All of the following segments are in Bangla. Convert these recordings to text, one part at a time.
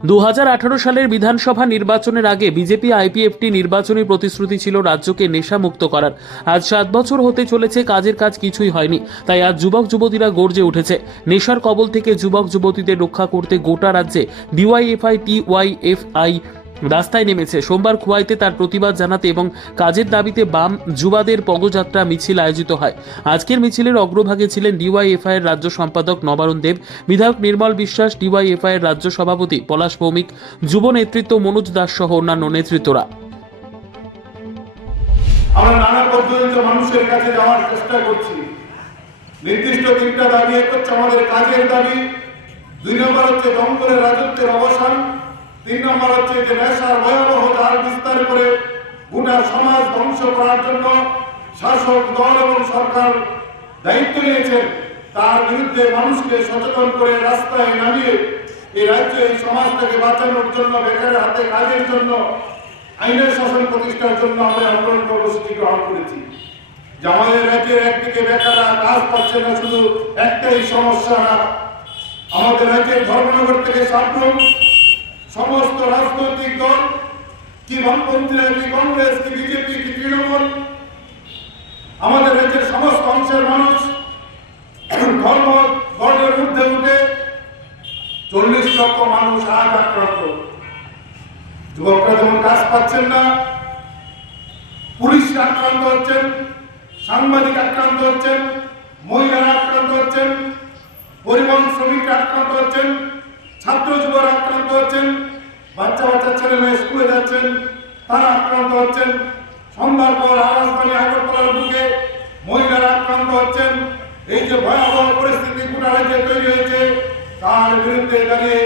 দু হাজার আঠারো সালের বিধানসভা নির্বাচনের আগে বিজেপি আইপিএফটি নির্বাচনী প্রতিশ্রুতি ছিল রাজ্যকে নেশামুক্ত করার। আজ সাত বছর হতে চলেছে, কাজের কাজ কিছুই হয়নি। তাই আজ যুবক যুবতীরা গর্জে উঠেছে। নেশার কবল থেকে যুবক যুবতীদের রক্ষা করতে গোটা রাজ্যে ডিওয়াইএফআই, টিওয়াইএফআই রাস্তায় নেমেছে। সোমবার খুয়াইতে তার প্রতিবাদ জানাতে এবং কাজের দাবিতে বাম যুবাদের পদযাত্রা মিছিল আয়োজিত হয়। আজকের মিছিলের অগ্রভাগে ছিলেন ডিওয়াইএফআই এর রাজ্য সম্পাদক নবারুণ দেব, বিধায়ক নির্মল বিশ্বাস ডিওয়াইএফআই এর রাজ্য সভাপতি পলাশ ভৌমিক, যুব নেতৃত্ব মনোজ দাস সহ অন্যান্য নেতৃত্বরা। আমরা নানা পদ্ধতিতে মানুষের কাছে যাওয়ার চেষ্টা করছি। নির্দিষ্ট দাবি আমাদের কাজের দাবি, দুই নম্বর হচ্ছে জঙ্গলের রাজত্বের অবসান। তিন নম্বর হচ্ছে যে নেশার ভয়াবহ জাল বিস্তার করে গোটা সমাজ ধ্বংস করার জন্য শাসক দল এবং সরকার দায়িত্ব নিয়েছেন। তার বিরুদ্ধে মানুষকে সচেতন করে রাস্তায় নামিয়ে এই রাজ্যে, এই সমাজটাকে বাঁচানোর জন্য, বেকারের হাতে কাজের জন্য, আইনের শাসন প্রতিষ্ঠার জন্য আমরা আন্দোলন কর্মসূচি গ্রহণ করেছি। যে আমাদের রাজ্যের একদিকে বেকাররা কাজ পাচ্ছে না, শুধু একটাই সমস্যা। আমাদের রাজ্যের ধর্মনগর থেকে সাপ্রম সমস্ত রাজনৈতিক দল কি বামপন্থীরা কি কংগ্রেস, কি বিজেপি, কি তৃণমূল? আমাদের রাজ্যের সমস্ত অংশের মানুষ ধর্ম বর্ণের ঊর্ধ্বে উঠে চল্লিশ লক্ষ মানুষ আজ আক্রান্ত। যুবকরা যেমন কাজ পাচ্ছেন না পুলিশ আক্রান্ত হচ্ছেন, সাংবাদিক আক্রান্ত হচ্ছেন, মহিলারা আক্রান্ত হচ্ছেন, পরিবহন শ্রমিকরা আক্রান্ত হচ্ছেন, ছাত্র যুবরা আক্রান্ত হচ্ছেন বাচ্চা বাচ্চা ছেলে মেয়ে স্কুলে যাচ্ছেন, তারা আক্রান্ত হচ্ছেন। সন্ধ্যার পর রাজধানী আগরতলার বুকে মহিলারা আক্রান্ত হচ্ছেন। এই যে ভয়াবহ পরিস্থিতি গোটা রাজ্যে তৈরি হয়েছে, তার বিরুদ্ধে দাঁড়িয়ে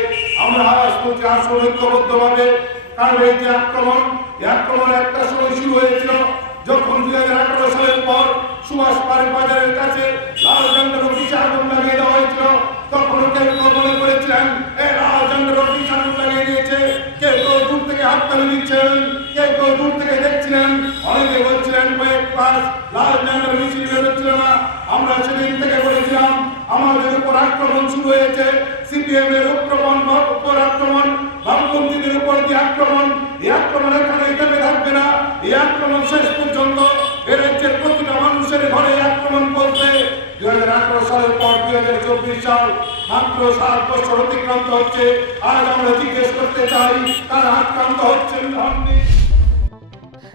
আমরা আওয়াজ করছি আসল ঐক্যবদ্ধভাবে। কারণ এই যে আক্রমণ, এই আক্রমণ একটা সময় শুরু হয়েছিল যখন দুই হাজার আঠারো সালের পর সুভাষ পাড়ি বাজারের কাছে দূর থেকে দেখছিলেন, অনেকে বলছিলেন, কয়েক পাঁচ লাল ঝান্ডার মিছিল বেরোচ্ছিল না। আমরা সেদিন থেকে বলেছিলাম আমাদের উপর আক্রমণ শুরু হয়েছে। সিপিএম এর আক্রমণ উপর আক্রমণ, বামপন্থীদের উপর যে আক্রমণ। এই আক্রমণ এখানে এখানে থাকবে না। এই আক্রমণ শেষ পর্যন্ত এ রাজ্যের প্রতিটা মানুষের ঘরে আক্রমণ করছে দুই হাজার আঠারো সালের পর দুই হাজার চব্বিশ সাল মাত্র সাত বছর অতিক্রান্ত হচ্ছে। আজ আমরা জিজ্ঞেস করতে চাই তারা আক্রান্ত হচ্ছেন